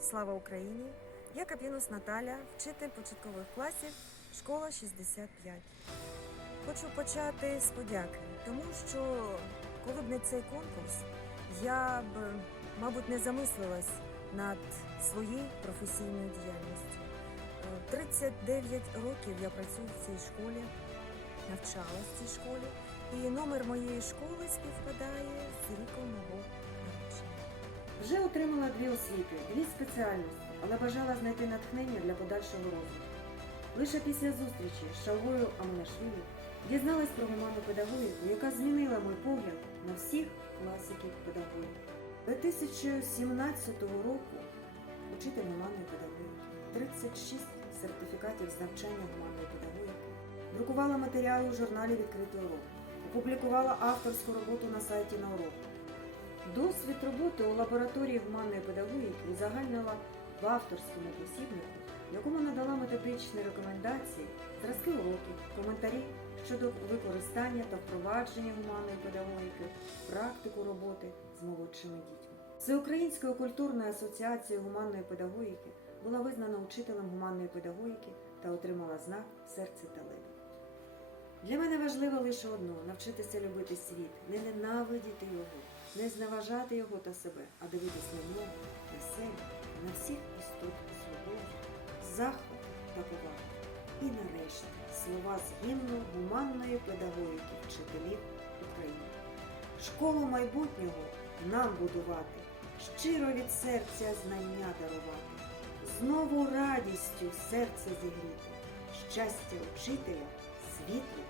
Слава Україні! Я Капінус Наталя, вчитель початкових класів, школа 65. Хочу почати з подяки, тому що коли б не цей конкурс, я б, мабуть, не замислилась над своєю професійною діяльністю. Е, 39 років я працюю в цій школі, навчалась в цій школі, і номер моєї школи співпадає з ріком мого народження. Вже отримала дві освіти, дві спеціальності, але бажала знайти натхнення для подальшого розвитку. Лише після зустрічі з Шавгою Аманашвілі дізналась про гуманну педагогіку, яка змінила мій погляд на всіх класиків педагогіки. 2017 року учитель гуманної педагогіки, 36 сертифікатів з навчання гуманної педагогіки, друкувала матеріали у журналі Відкритий урок, опублікувала авторську роботу на сайті на урок. Досвід роботи у лабораторії гуманної педагогіки узагальнила в авторському посібнику, якому надала методичні рекомендації, зразки уроків, коментарі щодо використання та впровадження гуманної педагогіки, практику роботи з молодшими дітьми. Всеукраїнською культурною асоціацією гуманної педагогіки була визнана учителем гуманної педагогіки та отримала знак серце та лебідь. Для мене важливо лише одно навчитися любити світ, не ненавидіти його, не зневажати його та себе, а дивитись на нього, на себе, на всіх істот свободи, захват та повагу. І нарешті слова з гімну гуманної педагогіки вчителів України. Школу майбутнього нам будувати, щиро від серця знання дарувати, знову радістю серце зігріти, щастя учителя, світлі